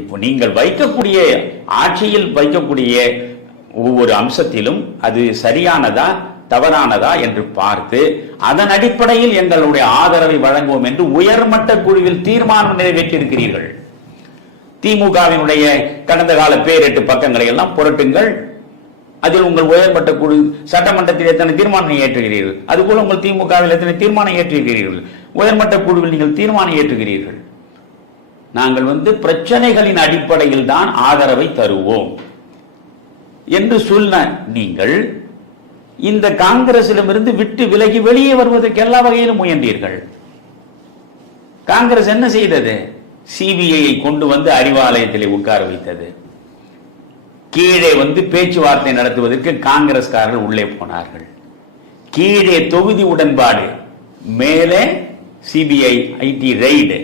இப்போ நீங்கள் வைக்கக்கூடிய ஆட்சியில் வைக்கக்கூடிய ஒவ்வொரு அம்சத்திலும் அது சரியானதா தவறானதா என்று பார்த்து அதன் அடிப்படையில் எங்களுடைய ஆதரவை வழங்குவோம் என்று உயர்மட்ட குழுவில் தீர்மானம் நிறைவேற்றியிருக்கிறீர்கள். திமுகவினுடைய கடந்த கால பேரெட்டு பக்கங்களை எல்லாம் புரட்டுங்கள். அதில் உங்கள் உயர்மட்ட குழு சட்டமன்றத்தில் எத்தனை தீர்மானம் ஏற்றுகிறீர்கள், அதுபோல உங்கள் திமுகவில் எத்தனை தீர்மானம் ஏற்றுகிறீர்கள், உயர்மட்ட குழுவில் நீங்கள் தீர்மானம் ஏற்றுகிறீர்கள். நாங்கள் பிரச்சனைகளின் அடிப்படையில் தான் ஆதரவை தருவோம் என்று சொன்ன நீங்கள் இந்த காங்கிரசிடமிருந்து விட்டு விலகி வெளியே வருவதற்கு எல்லா வகையிலும் முயன்றீர்கள். காங்கிரஸ் என்ன செய்தது? சிபிஐயை கொண்டு வந்து அறிவாலயத்திலே உட்கார வைத்தது. கீழே பேச்சுவார்த்தை நடத்துவதற்கு காங்கிரஸ்காரர்கள் உள்ளே போனார்கள். கீழே தொகுதி உடன்பாடு, மேலே சிபிஐ ஐடி ரெய்டு.